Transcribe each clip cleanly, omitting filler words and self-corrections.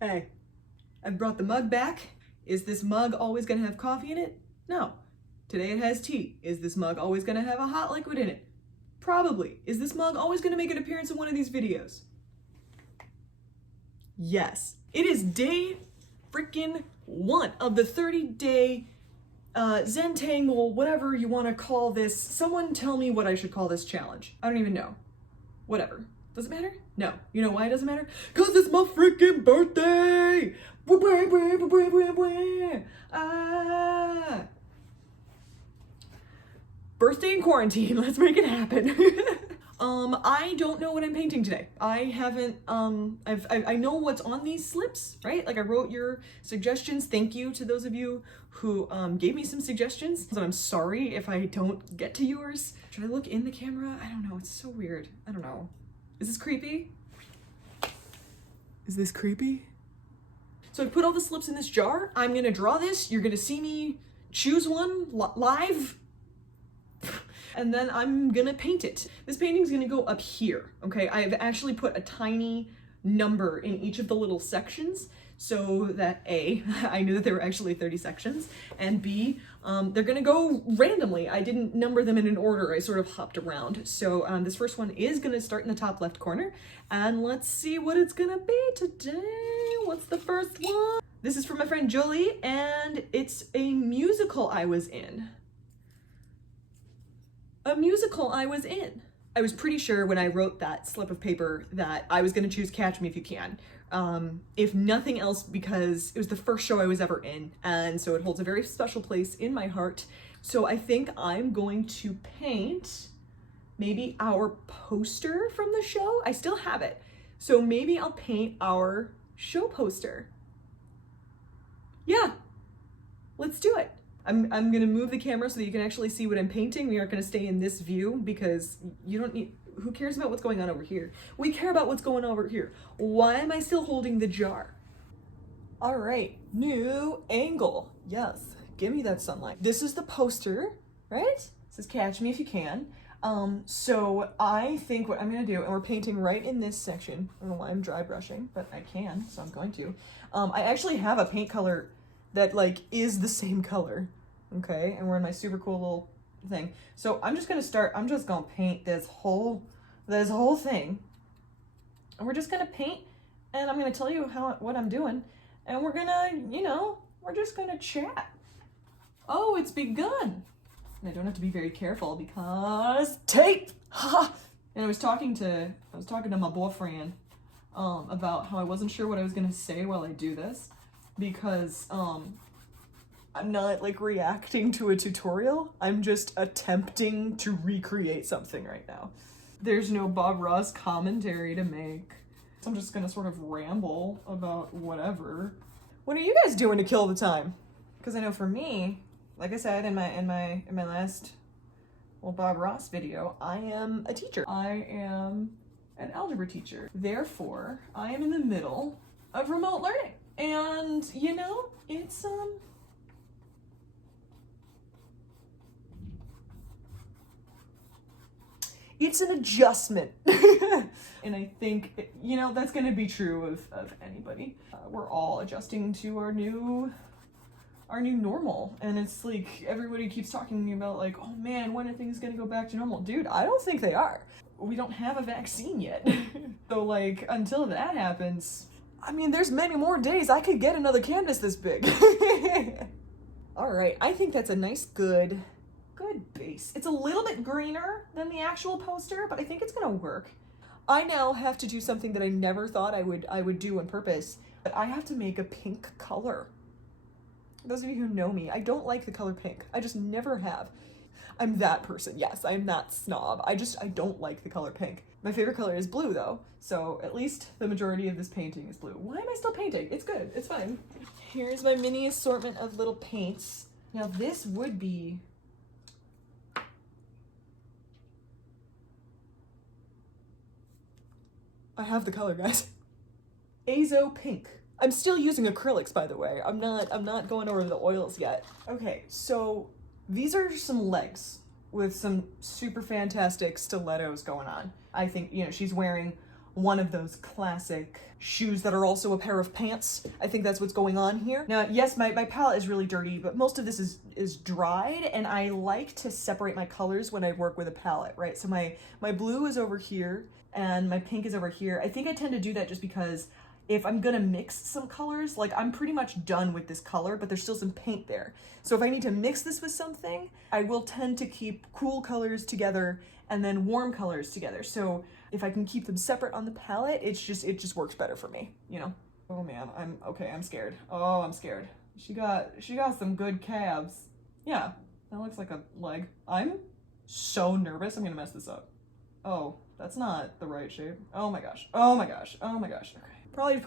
Hey, I brought the mug back. Is this mug always gonna have coffee in it? No. Today it has tea. Is this mug always gonna have a hot liquid in it? Probably. Is this mug always gonna make an appearance in one of these videos? Yes. It is day freaking 1 of the 30-day Zentangle, whatever you want to call this. Someone tell me what I should call this challenge. I don't even know. Whatever. Does it matter? No. You know why it doesn't matter? Because it's my freaking birthday! Ah! Birthday in quarantine. Let's make it happen. I don't know what I'm painting today. I haven't, I know what's on these slips, right? Like I wrote your suggestions. Thank you to those of you who gave me some suggestions. So I'm sorry if I don't get to yours. Should I look in the camera? I don't know. It's so weird. I don't know. Is this creepy? Is this creepy? So I put all the slips in this jar. I'm gonna draw this. You're gonna see me choose one live. And then I'm gonna paint it. This painting's gonna go up here, okay? I've actually put a tiny number in each of the little sections so that A, I knew that there were actually 30 sections, and B, they're gonna go randomly. I didn't number them in an order, I sort of hopped around. So this first one is gonna start in the top left corner, and let's see what it's gonna be today. What's the first one? This is from my friend Jolie, and it's a musical I was in. A musical I was in. I was pretty sure when I wrote that slip of paper that I was gonna choose Catch Me If You Can. If nothing else, because it was the first show I was ever in, and so it holds a very special place in my heart. So I think I'm going to paint maybe our poster from the show. I still have it. So maybe I'll paint our show poster. Yeah, let's do it. I'm gonna move the camera so that you can actually see what I'm painting. We aren't gonna stay in this view because you don't need, who cares about what's going on over here? We care about what's going on over here. Why am I still holding the jar? All right, new angle. Yes, give me that sunlight. This is the poster, right? It says Catch Me If You Can. So I think what I'm gonna do, and we're painting right in this section. I don't know why I'm dry brushing, but I can, so I'm going to. I actually have a paint color that like is the same color, okay? And we're in my super cool little thing. So I'm just gonna paint this whole thing. And we're just gonna paint, and I'm gonna tell you what I'm doing. And we're gonna, we're just gonna chat. Oh, it's begun. And I don't have to be very careful because tape! Ha! And I was talking to my boyfriend about how I wasn't sure what I was gonna say while I do this. Because I'm not like reacting to a tutorial. I'm just attempting to recreate something right now. There's no Bob Ross commentary to make. So I'm just gonna sort of ramble about whatever. What are you guys doing to kill the time? Because I know for me, like I said in my last Bob Ross video, I am a teacher. I am an algebra teacher. Therefore, I am in the middle of remote learning. And, it's an adjustment. And I think, that's going to be true of anybody. We're all adjusting to our new normal. And it's like, everybody keeps talking about like, oh man, when are things going to go back to normal? Dude, I don't think they are. We don't have a vaccine yet. So like, until that happens, I mean, there's many more days I could get another canvas this big. All right, I think that's a nice, good base. It's a little bit greener than the actual poster, but I think it's gonna work. I now have to do something that I never thought I would do on purpose, but I have to make a pink color. Those of you who know me, I don't like the color pink. I just never have. I'm that person. Yes, I'm that snob. I don't like the color pink. My favorite color is blue though, so at least the majority of this painting is blue. Why am I still painting? It's good, it's fine. Here's my mini assortment of little paints. Now this would be, I have the color, guys. Azo pink. I'm still using acrylics, by the way. I'm not going over the oils yet. Okay, so these are some legs with some super fantastic stilettos going on. I think, she's wearing one of those classic shoes that are also a pair of pants. I think that's what's going on here. Now, yes, my palette is really dirty, but most of this is dried, and I like to separate my colors when I work with a palette, right? So my blue is over here, and my pink is over here. I think I tend to do that just because if I'm gonna mix some colors, like I'm pretty much done with this color, but there's still some paint there. So if I need to mix this with something, I will tend to keep cool colors together and then warm colors together. So if I can keep them separate on the palette, it just works better for me, you know? Oh man, I'm scared. Oh, I'm scared. She got some good calves. Yeah, that looks like a leg. I'm so nervous I'm gonna mess this up. Oh, that's not the right shape. Oh my gosh. Oh my gosh. Oh my gosh. Okay. Probably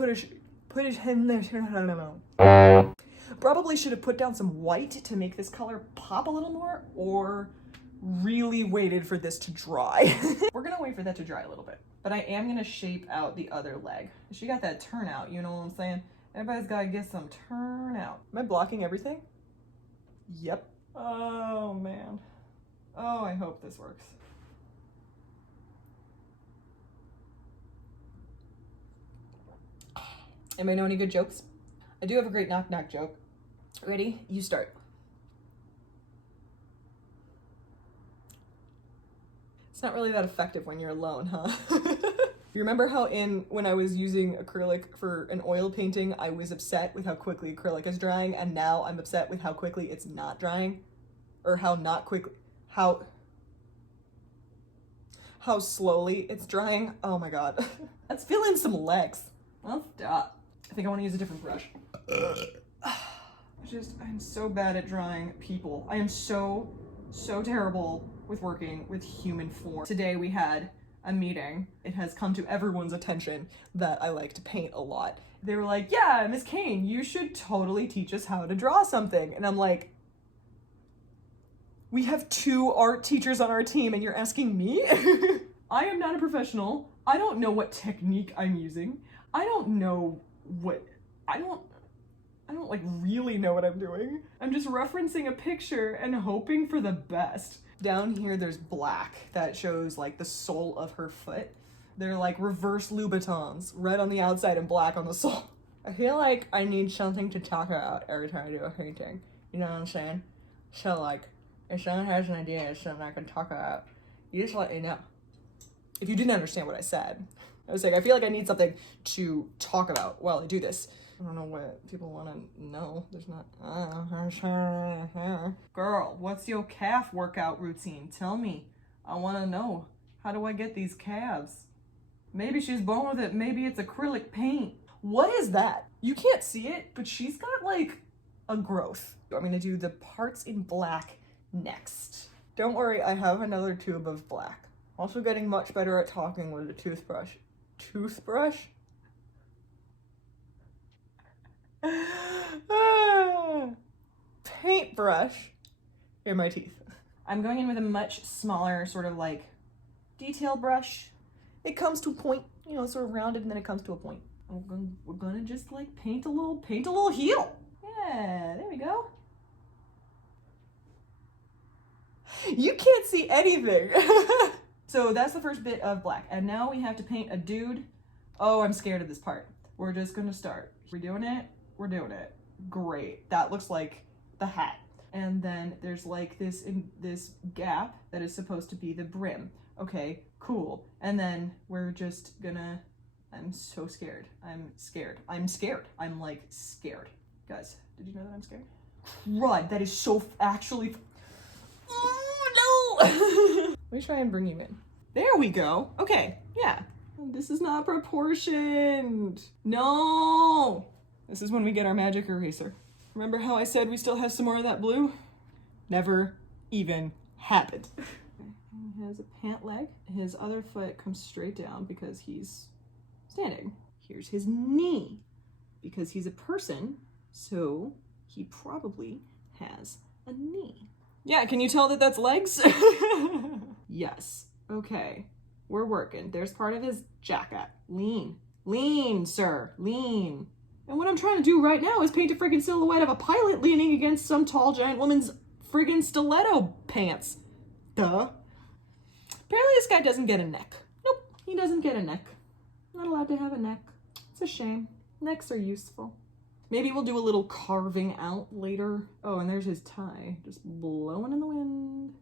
probably should have put down some white to make this color pop a little more, or really waited for this to dry. We're gonna wait for that to dry a little bit, but I am gonna shape out the other leg. She got that turnout, you know what I'm saying? Everybody's gotta get some turnout. Am I blocking everything? Yep. Oh man. Oh, I hope this works. Anybody know any good jokes? I do have a great knock-knock joke. Ready? You start. It's not really that effective when you're alone, huh? You remember how when I was using acrylic for an oil painting, I was upset with how quickly acrylic is drying, and now I'm upset with how quickly it's not drying? Or how slowly it's drying? Oh my god. Let's fill in some legs. Well, stop. I think I want to use a different brush. I'm so bad at drawing people. I am so terrible with working with human form. Today we had a meeting. It has come to everyone's attention that I like to paint a lot. They were like, yeah, Miss Kane, you should totally teach us how to draw something. And I'm like, we have 2 art teachers on our team and you're asking me? I am not a professional. I don't know what technique I'm using. I don't know what, I don't like really know what I'm doing. I'm just referencing a picture and hoping for the best. Down here there's black that shows like the sole of her foot. They're like reverse Louboutins, red on the outside and black on the sole. I feel like I need something to talk about every time I do a painting. You know what I'm saying? So like, if someone has an idea of something I can talk about, you just let me know. If you didn't understand what I said. I was like, I feel like I need something to talk about while I do this. I don't know what people want to know. There's not... Girl, what's your calf workout routine? Tell me. I want to know. How do I get these calves? Maybe she's born with it. Maybe it's acrylic paint. What is that? You can't see it, but she's got like a growth. I'm going to do the parts in black next. Don't worry, I have another tube of black. Also getting much better at talking with a toothbrush. Toothbrush? Paintbrush in my teeth. I'm going in with a much smaller sort of like detail brush. It comes to a point, you know, sort of rounded, and then it comes to a point. We're gonna just like paint a little heel. Yeah, there we go. You can't see anything. So that's the first bit of black. And now we have to paint a dude. Oh, I'm scared of this part. We're just gonna start. We're doing it. We're doing it. Great. That looks like the hat. And then there's like this gap that is supposed to be the brim. Okay, cool. And then we're just gonna, I'm so scared. I'm scared. I'm like scared. Guys, did you know that I'm scared? Run, that is so actually, oh no! Let me try and bring you in. There we go. Okay, yeah. This is not proportioned. No! This is when we get our magic eraser. Remember how I said we still have some more of that blue? Never even happened. He has a pant leg. His other foot comes straight down because he's standing. Here's his knee because he's a person, so he probably has a knee. Yeah, can you tell that that's legs? Yes. Okay, we're working. There's part of his jacket. Lean. Lean, sir. Lean. And what I'm trying to do right now is paint a friggin' silhouette of a pilot leaning against some tall giant woman's friggin' stiletto pants. Duh. Apparently this guy doesn't get a neck. Nope, he doesn't get a neck. Not allowed to have a neck. It's a shame. Necks are useful. Maybe we'll do a little carving out later. Oh, and there's his tie, just blowing in the wind.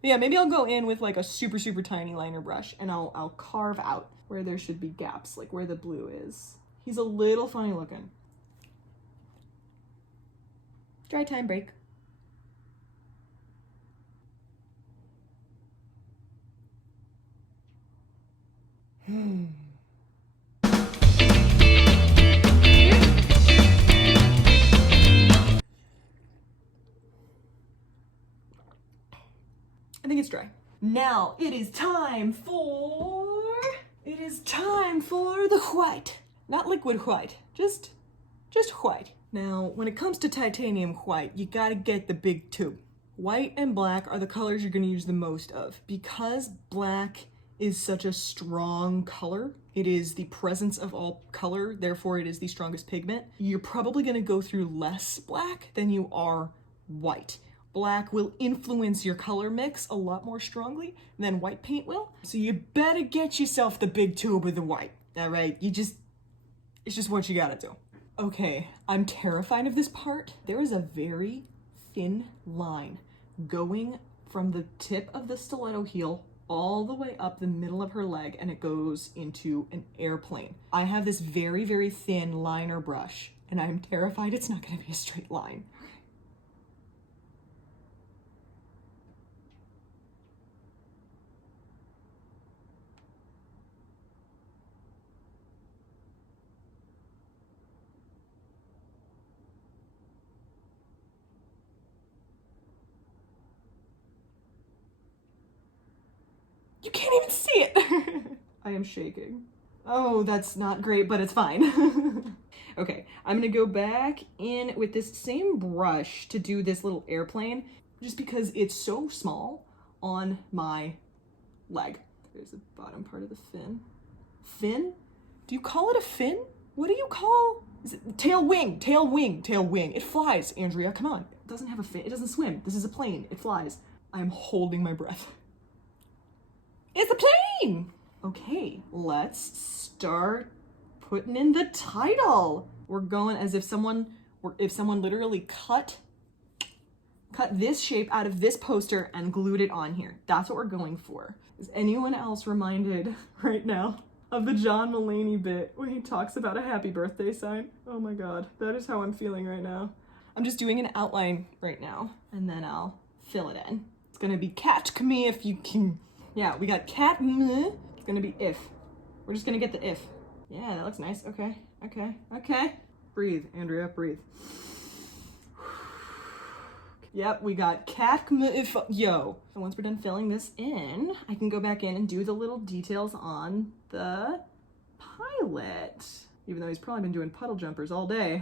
But yeah, maybe I'll go in with like a super, super tiny liner brush and I'll carve out where there should be gaps, like where the blue is. He's a little funny looking. Dry time break. I think it's dry. Now it is time for the white. Not liquid white, just white. Now, when it comes to titanium white, you gotta get the big two. White and black are the colors you're gonna use the most of. Because black is such a strong color, it is the presence of all color, therefore it is the strongest pigment, you're probably gonna go through less black than you are white. Black will influence your color mix a lot more strongly than white paint will. So you better get yourself the big tube of the white, all right? It's just what you gotta do. Okay, I'm terrified of this part. There is a very thin line going from the tip of the stiletto heel all the way up the middle of her leg, and it goes into an airplane. I have this very, very thin liner brush, and I'm terrified it's not gonna be a straight line. You can't even see it. I am shaking. Oh, that's not great, but it's fine. Okay, I'm gonna go back in with this same brush to do this little airplane, just because it's so small on my leg. There's the bottom part of the fin. Fin? Do you call it a fin? What do you call? Is it tail wing, tail wing, tail wing. It flies, Andrea, come on. It doesn't have a fin, it doesn't swim. This is a plane, it flies. I'm holding my breath. It's a plane! Okay, let's start putting in the title. We're going as if someone literally cut this shape out of this poster and glued it on here. That's what we're going for. Is anyone else reminded right now of the John Mulaney bit when he talks about a happy birthday sign? Oh my God, that is how I'm feeling right now. I'm just doing an outline right now, and then I'll fill it in. It's gonna be catch me if you can. Yeah, we got cat. It's gonna be if. We're just gonna get the if. Yeah, that looks nice. Okay, okay, okay. Breathe, Andrea, breathe. Yep, we got cat if yo. And once we're done filling this in, I can go back in and do the little details on the pilot. Even though he's probably been doing puddle jumpers all day.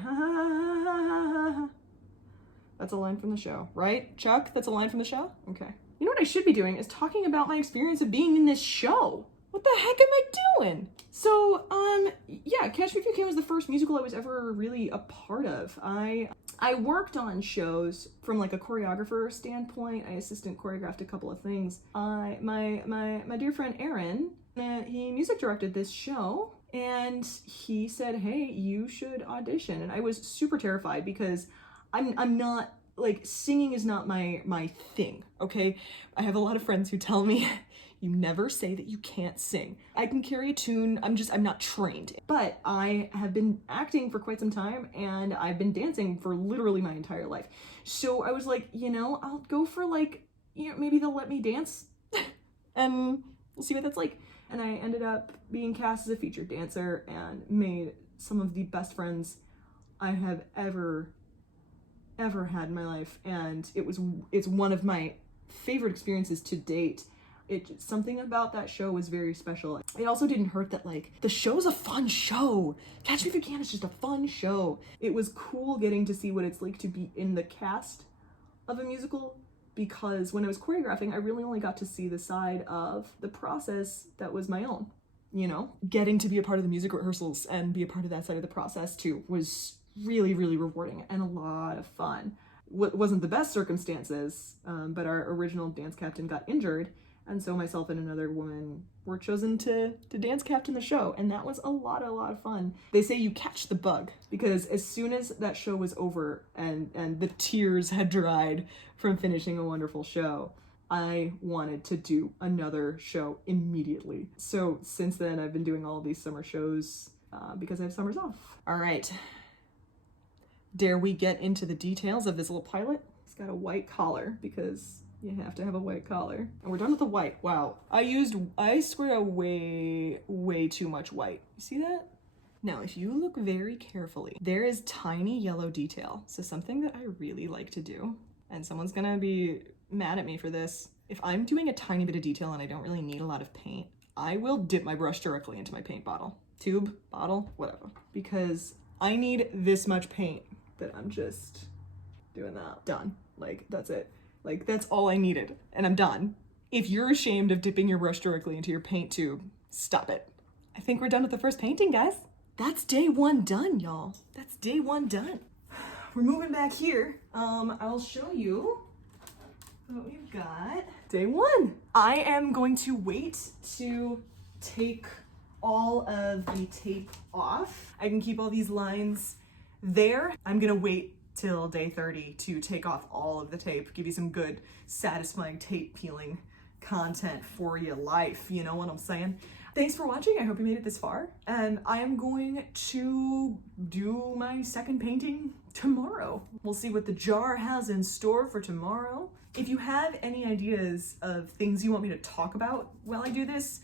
That's a line from the show, right? Chuck, that's a line from the show? Okay. You know what I should be doing is talking about my experience of being in this show. What the heck am I doing? So, yeah, Catch Me If You Can was the first musical I was ever really a part of. I worked on shows from like a choreographer standpoint. I assistant choreographed a couple of things. My dear friend Aaron, he music directed this show, and he said, hey, you should audition. And I was super terrified because I'm not, like, singing is not my thing, okay? I have a lot of friends who tell me, you never say that you can't sing. I can carry a tune, I'm not trained. But I have been acting for quite some time, and I've been dancing for literally my entire life. So I was like, you know, I'll go for like, you know, maybe they'll let me dance, and we'll see what that's like. And I ended up being cast as a featured dancer and made some of the best friends I have ever had in my life, and it's one of my favorite experiences to date. Something about that show was very special. It also didn't hurt that, like, the show's a fun show. Catch Me If You Can is just a fun show. It was cool getting to see what it's like to be in the cast of a musical, because when I was choreographing, I really only got to see the side of the process that was my own, you know? Getting to be a part of the music rehearsals and be a part of that side of the process too was really, really rewarding and a lot of fun. Wasn't the best circumstances, but our original dance captain got injured, And so myself and another woman were chosen to dance captain the show, and that was a lot of fun. They say you catch the bug, because as soon as that show was over and the tears had dried from finishing a wonderful show, I wanted to do another show immediately. So since then, I've been doing all of these summer shows because I have summers off. All right. Dare we get into the details of this little pilot? It's got a white collar because you have to have a white collar. And we're done with the white. Wow. I squared out way too much white. You see that? Now, if you look very carefully, there is tiny yellow detail. So something that I really like to do, and someone's gonna be mad at me for this. If I'm doing a tiny bit of detail and I don't really need a lot of paint, I will dip my brush directly into my paint bottle. Tube, bottle, whatever. Because I need this much paint that I'm just doing that. Done. Like, that's it. Like, that's all I needed, and I'm done. If you're ashamed of dipping your brush directly into your paint tube, stop it. I think we're done with the first painting, guys. That's day one done, y'all. That's day one done. We're moving back here. I'll show you what we've got. Day one. I am going to wait to take all of the tape off. I can keep all these lines there. I'm gonna wait till day 30 to take off all of the tape, give you some good, satisfying tape peeling content for your life, you know what I'm saying? Thanks for watching, I hope you made it this far, and I am going to do my second painting tomorrow. We'll see what the jar has in store for tomorrow. If you have any ideas of things you want me to talk about while I do this,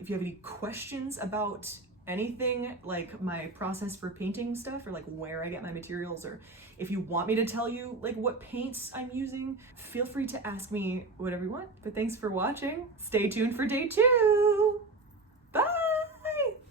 if you have any questions about anything, like my process for painting stuff, or like where I get my materials, or if you want me to tell you like what paints I'm using, feel free to ask me whatever you want. But thanks for watching. Stay tuned for day 2.